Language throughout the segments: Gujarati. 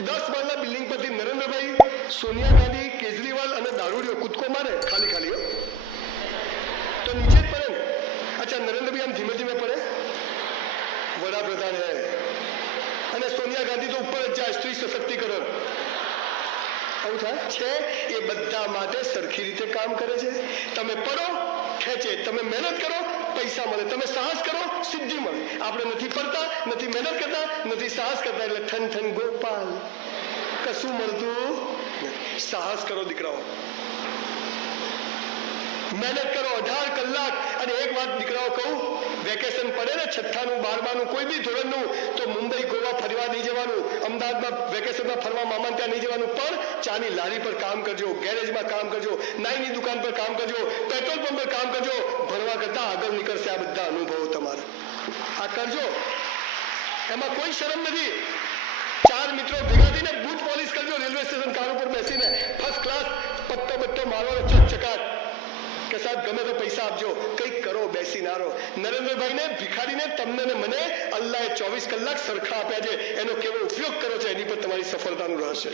દસ માળના બિલ્ડિંગ પરથી નરેન્દ્રભાઈ, સોનિયા ગાંધી, કેજરીવાલ અને દારૂડિયો કૂદકો મારે ખાલી ખાલી. તો નીચે જ પડે ને. અચ્છા, નરેન્દ્રભાઈ આમ ધીમે ધીમે પડે. વડાપ્રધાન હે. અને સોનિયા ગાંધી તો ઉપર જ જાય સ્ત્રી સશક્તિકરણ. આવું થાય? છે? એ બધા માટે સરખી રીતે કામ કરે છે. તમે પડો ખેંચે. તમે મહેનત કરો, પૈસા મળે. તમે સાહસ કરો, સિદ્ધિ મળે. આપણે નથી ફરતા, નથી મહેનત કરતા, નથી સાહસ કરતા એટલે ઠન ઠન ગોપાલ. કશું મળતું સાહસ કરો દીકરાઓ. મહેનત કરો, અઢાર કલાક અને એક વાત દીકરાઓ કહું વેકેશન પડે ને છઠ્ઠાનું, બારમાનું, કોઈ બી ધોરણનું, તો મુંબઈ, ગોવા ફરવા નહીં જવાનું, અમદાવાદમાં વેકેશનમાં ફરવા મામા ત્યાં નહીં જવાનું, પણ ચાની લારી પર કામ કરજો, ગેરેજમાં કામ કરજો, નાઈની દુકાન પર કામ કરજો, પેટ્રોલ પંપ પર કામ કરજો, ભણવા કરતા આગળ નીકળશે આ બધા અનુભવો તમારા. આ કરજો. એમાં કોઈ શરમ નથી. ચાર મિત્રો ભેગા થઈને બૂટ પોલિશ કરજો, રેલવે સ્ટેશન કાર ઉપર બેસીને. ફર્સ્ટ ક્લાસ પત્તો પત્તો મારવાનો ચકચકાટ. કે સાહેબ, ગમે તો પૈસા આપજો. કંઈક કરો બેસી ના રહો નરેન્દ્રભાઈને ભિખારીને તમને ને મને અલ્લાહે ચોવીસ કલાક સરખા આપ્યા છે. એનો કેવો ઉપયોગ કરો છો, એની પર તમારી સફળતાનું રહસ્ય.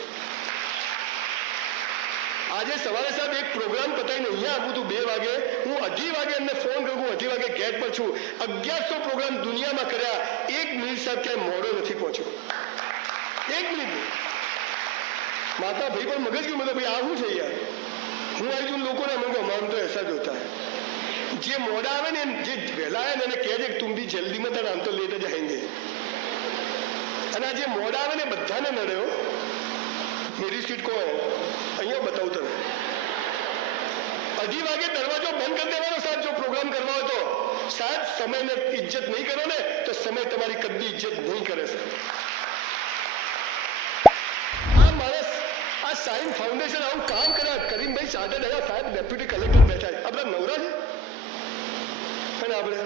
આજે સવારે સાહેબ એક પ્રોગ્રામ પતાવીને અહીંયા આવું હતું બે વાગે. હું અઢી વાગે એમને ફોન કરું, હું અઢી વાગે ગેટ પર છું. અગિયારસો પ્રોગ્રામ દુનિયામાં કર્યા. એક મિનિટ સાહેબ ક્યાંય મોડો નથી પહોંચ્યો. એક મિનિટ. માતા ભાઈ પણ મગજ ગયું. મતલબ ભાઈ આવું છે યાર? હું આવી છું લોકોને અમે કહું અમારું તો એસા જ હોતા હૈ. જે મોડા આવે ને, જે વહેલા આવે ને, એને કહે છે કે, તું બી જલ્દી મત આમ તો લેટ જ આएंगे અને આ જે મોડા આવે ને, બધાને નડે હો મેરી સીટ કો હે? અહીંયા બતાવું તને. અઢી વાગે દરવાજો બંધ કરી દેવાનો સાહેબ, જો પ્રોગ્રામ કરવા હોય તો. સાહેબ, સમયને ઇજ્જત નહીં કરો ને, તો સમય તમારી કદી ઇજ્જત નહીં કરે, સાહેબ. આ સાઈન ફાઉન્ડેશન આવું કામ કર્યા કરીમભાઈ ચાર્ટર્ડ હતા સાહેબ ડેપ્યુટી કલેક્ટર બેઠા છે આપણા નવરા છે અને આપણે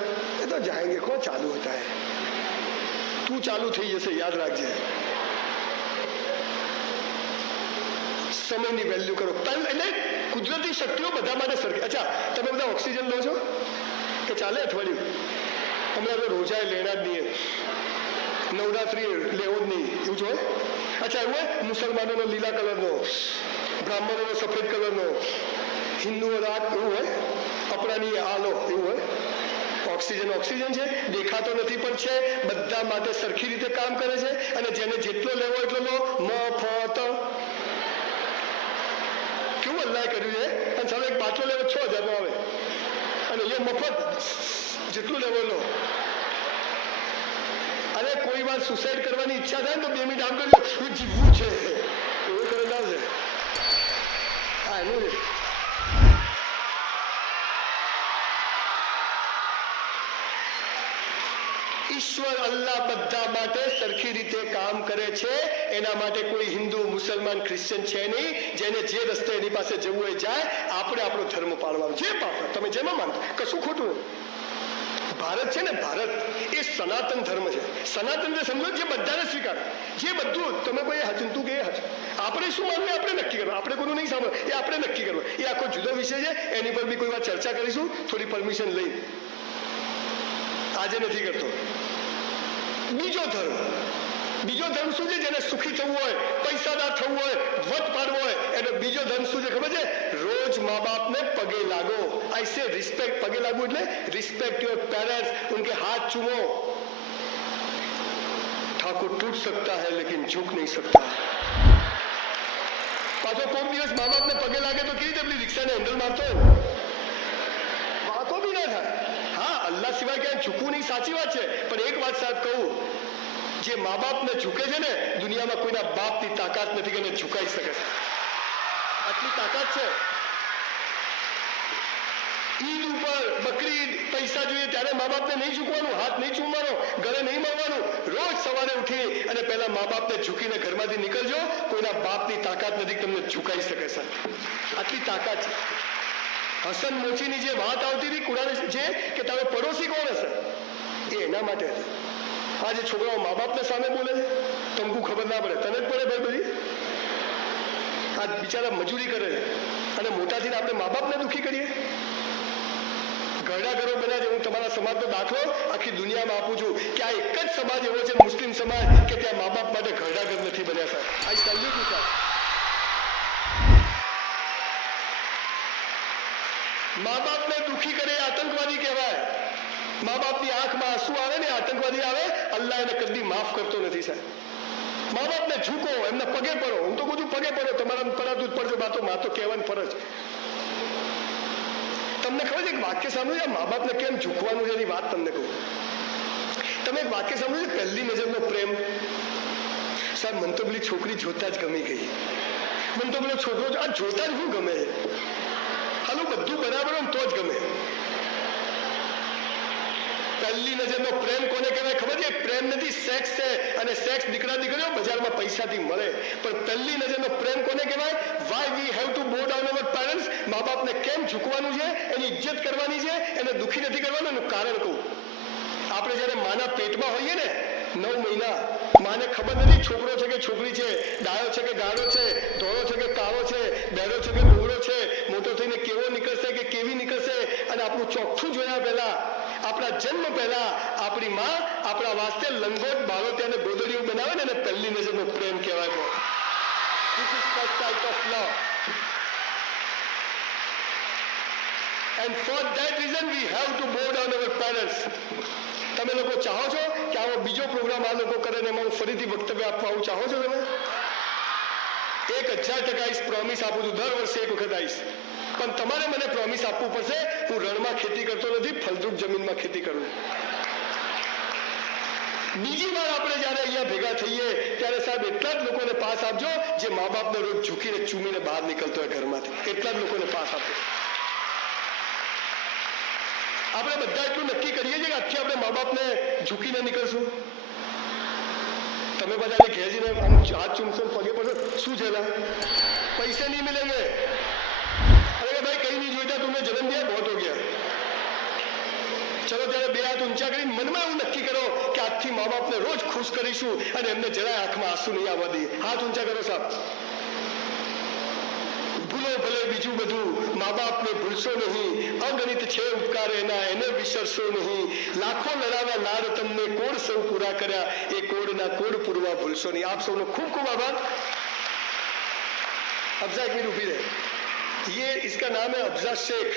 એ તો જાયંગે કોણ ચાલુ હોતા હે તું ચાલુ થઈ જશે યાદ રાખજે સમયની વેલ્યુ કરો તન- એટલે કુદરતી શક્તિઓ બધા માટે સરખી અચ્છા તમે બધા ઓક્સિજન લો છો કે ચાલે અઠવાડિયું હમણાં તો રોજાએ લેણા જ નહીં નવરાત્રી લેવો જ નહીં એવું જોઈએ અચ્છા એવું હોય મુસલમાનોનો લીલા કલરનો બ્રાહ્મણોનો સફેદ કલરનો હિન્દુઓ રાત એવું હોય અપરાની આલો એવું હોય ઓક્સિજન ઓક્સિજન છે દેખાતો નથી પણ છે બધા માટે સરખી રીતે કામ કરે છે અને જેને જેટલો લેવો એટલો લો મફત કેવું અલ્લાહ કર્યું છે અને સામે એક પાછો લેવો છ હજારનો આવે અને એ મફત જેટલું લેવો લો અરે કોઈ વાર સુસાઇડ કરવાની ઈચ્છા થાય તો બે મિનિટ આમ કરજો. શું જીવવું છે. એવું કરે ના છે. હા, એનું ઈશ્વર અલ્લાહ બધા માટે સરખી રીતે કામ કરે છે. એના માટે કોઈ હિન્દુ, મુસલમાન ક્રિશ્ચિયન છે નહીં. જેને જે રસ્તે એની પાસે જવું હોય જાય, આપણે આપણો ધર્મ પાળવાનો. જે પાપ તમે જેમાં માનતો કશું ખોટું નથી. ભારત છે ને, ભારત એ સનાતન ધર્મ છે. સનાતન સમજો, જે બધાને સ્વીકાર. જે બધું તમે કોઈ હાચું તું કે આપણે શું માનવું આપણે નક્કી કરવું આપણે કોઈનું નહીં સાંભળ એ આપણે નક્કી કરવું એ આખો જુદો વિષય છે. એની પર બી કોઈ વાર ચર્ચા કરીશું. થોડી પરમિશન લઈ. આજે નથી કરતો. બીજો ધર્મ. બીજો ધર્મ શું છે જેને સુખી થવું હોય પૈસાદાર થવું હોય વટ પાડવો હોય એટલે બીજો ધર્મ શું છે ખબર છે રોજ મા બાપને પગે લાગો આઈ સે રિસ્પેક્ટ પગે લાગવું એટલે રિસ્પેક્ટ યોર પેરેન્ટ્સ उनके हाथ चूमो ઠાકોર टूट सकता है लेकिन झुक नहीं सकता પાછો કોઈક દિવસ મા બાપને પગે લાગે તો કેવી રીતે પેલી રિક્ષાને હેન્ડલ મારતો હોય? વાતો બી ના થાય હા અલ્લાહ સિવાય ક્યાંય ઝૂકવું નહીં સાચી વાત છે પણ એક વાત સાહેબ કહું જે મા બાપને ઝૂકે છે ને, દુનિયામાં કોઈના બાપની તાકાત નથી કે એને ઝુકાઈ શકે છે. આટલી તાકાત છે. ઈદ ઉપર બકરી પૈસા જોઈએ ત્યારે મા બાપને નહીં ઝૂકવાનું, હાથ નહીં ચૂમવાનો, ગળે નહીં મળવાનું. રોજ સવારે ઉઠી અને પહેલા મા બાપને ઝૂકીને ઘરમાંથી નીકળજો. કોઈના બાપની તાકાત નથી તમને ઝુકાઈ શકે, સર. આટલી તાકાત છે. હસન મોચીની જે વાત આવતી હતી કુરાન જે કે તારો પડોશી કોણ હશે? એ એના માટે હતી. આજે છોકરાઓ મા બાપને સામે બોલે, તમકુ ખબર ના પડે. તને જ પડે ભાઈ બધી? આ બિચારા મજૂરી કરે અને મોટા થઈને આપણે મા બાપને દુઃખી કરીએ? ઘરડા ઘરો બન્યા છે હું તમારા સમાજનો દાખલો આખી દુનિયામાં આપું છું કે આ એક જ સમાજ એવો છે, મુસ્લિમ સમાજ, કે ત્યાં મા બાપ માટે ઘરડા ઘર નથી બન્યા sir I salute you sir મા બાપને દુઃખી કરે આતંકવાદી કહેવાય. મા બાપની આંખમાં આંસુ આવે ને આતંકવાદી આવે અલ્લાહ એને કદી માફ કરતો નથી સાહેબ મા બાપને ઝૂકો એમને પગે પડો હું તો બધું પગે પડો તમારા પડાતું જ પડશે બાતો મા તો કહેવાની ફરજ તમને ખબર છે એક વાક્ય સાંભળ્યું છે મા બાપને કેમ ઝૂકવાનું છે એની વાત તમને કહું તમે એક વાક્ય સાંભળ્યું છે પહેલી નજરનો પ્રેમ સાહેબ મને તો પેલી છોકરી જોતા જ ગમી ગઈ મને તો પેલો છોકરો આ જોતા જ શું ગમે હાલું બધું બરાબર હોય ને તો જ ગમે પહેલી નજરનો પ્રેમ કોને કહેવાય ખબર છે? પ્રેમ નથી સેક્સ છે. અને સેક્સ દીકરા દીકરીઓ બજારમાં પૈસાથી મળે. પણ પહેલી નજરનો પ્રેમ કોને કહેવાય? Why we have to bow down our parents મા બાપને કેમ ઝૂકવાનું છે? એની ઇજ્જત કરવાની છે? એને દુખી નથી કરવાનું? એનું કારણ કહું. આપણે જ્યારે માના પેટમાં હોઈએ ને, નવ મહિના, માને ખબર નથી છોકરો છે કે છોકરી છે ડાયો છે કે ગાળો છે, ધોળો છે કે કાળો છે, બેડો છે કે ડોળો છે, મોટો થઈને કેવો નીકળશે કે કેવી નીકળશે? અને આપણું ચોખ્ખું જોયા પહેલા આપણા જન્મ પહેલા આપણી માં આપણા વાસ્તે લંગોટ બાળોતી અને ગોદડીઓ બનાવે ને એને પહેલી નજરનો પ્રેમ કહેવાય This is first sight of love. And for that reason we have to bow down our parents. તમે લોકો ચાહો છો કે આવો બીજો પ્રોગ્રામ આ લોકો કરે ને એમાં હું ફરીથી વક્તવ્ય આપવા આવું ચાહો છો તમે? એક હજાર ટકા આવીશ પ્રોમિસ આપું છું. દર વર્ષે એક વખત આવીશ. પણ તમારે મને પ્રોમિસ આપવું પડશે. હું રણમાં ખેતી કરતો નથી. ફળદ્રુપ જમીનમાં ખેતી કરું છું. બીજી વાર આપણે જ્યારે અહીંયા ભેગા થઈએ ત્યારે સાહેબ એટલા જ લોકોને પાસ આપજો જે મા બાપને રોજ ઝૂકીને ચૂમીને બહાર નીકળતો હોય ઘરમાંથી એટલા જ લોકોને પાસ આપજો આપણે બધા એટલું નક્કી કરીએ છીએ કે આજથી આપણે મા બાપને ઝૂકીને નીકળશું તમે બધાને ઘેર જઈને આમ હાથ ચૂમશો ને પગે પડશો શું છે લા? પૈસે નહીં મિલેંગે અરે ભાઈ કઈ નહીં જોઈતા તુમને જન્મ દિયા બહોત હો ગયા ચલો ત્યારે બે હાથ ઊંચા કરી મનમાં એવું નક્કી કરો કે આજથી મા બાપને રોજ ખુશ કરીશું અને એમને જરાય આંખમાં આંસુ નહીં આવવા દઈએ હાથ ઊંચા કરો સાહેબ ભૂલો ભલે બીજું બધું મા બાપને ભૂલશો નહીં અગણિત છે ઉપકાર એના એને વિસરશો નહીં લાખો લડાવ્યા લાડ તમને કોડ સૌ પૂરા કર્યા એ કોડના કોડ પૂરવા ભૂલશો નહીં આપ સૌનો ખૂબ ખૂબ આભાર અફઝા એક મિનિટ ઉભી રહે ये इसका नाम है अफजा शेख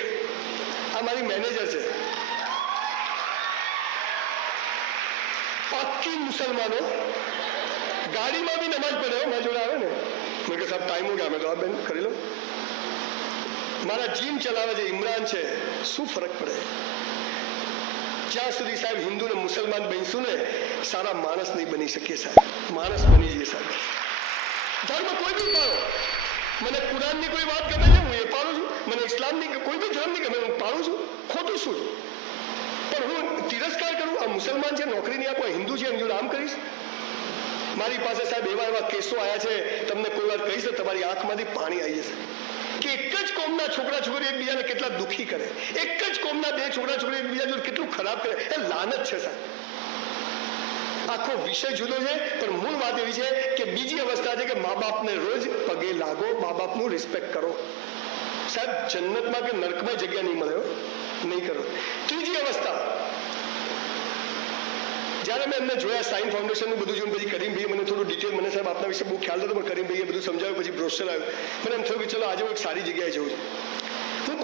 આ મારી મેનેજર છે પાક્કી મુસલમાનો ગાડીમાં બી નમાજ પડે મારી જોડે આવે ને મેં કે સાહેબ ટાઈમ હો ગયા મેં તો બેન કરી લો મારા જીમ ચલાવે છે ઇમરાન છે શું ફરક પડે જ્યાં સુધી સાહેબ હિન્દુ ને મુસલમાન બનીશું ને સારા માણસ નહીં બની શકીએ સાહેબ માણસ બની જઈએ સાહેબ ધર્મ કોઈ બી પાડો મને કુરાનની કોઈ વાત ગમે છે હું એ પાડું છું મને ઇસ્લામની કે કોઈ બી ધર્મની ગમે હું પાડું છું ખોટું શું પણ હું તિરસ્કાર કરું આ મુસલમાન છે, નોકરી નહીં આપો, હિન્દુ છે એમ જોડે કરીશ? મારી પાસે સાહેબ એવા એવા કેસો આવ્યા છે, તમને કોઈ વાર કહીશ તમારી આંખમાંથી પાણી આવી જશે. કે એક જ કોમના છોકરા છોકરી એકબીજાને કેટલા દુઃખી કરે. એક જ કોમના બે છોકરા છોકરી એકબીજા જોડે કેટલું ખરાબ કરે. એ લાનત છે, સાહેબ. આખો વિષય જુદો છે, પણ મૂળ વાત એવી છે કે બીજી અવસ્થા છે કે મા બાપને રોજ પગે લાગો મા બાપનું રિસ્પેક્ટ કરો. સાહેબ, જન્નતમાં કે નર્કમાં જગ્યા નહીં મળે નહીં કરો. ત્રીજી અવસ્થા જ્યારે મેં એમને જોયા સાઇન ફાઉન્ડેશનનું બધું જોયું પછી કરીમભાઈએ મને થોડું ડિટેલ મને સાહેબ આપના વિશે બહુ ખ્યાલ હતો, પણ કરીમભાઈએ બધું સમજાવ્યું, પછી બ્રોશર આવ્યું. મને એમ થયું કે ચલો આજે હું એક સારી જગ્યાએ જઉં છું.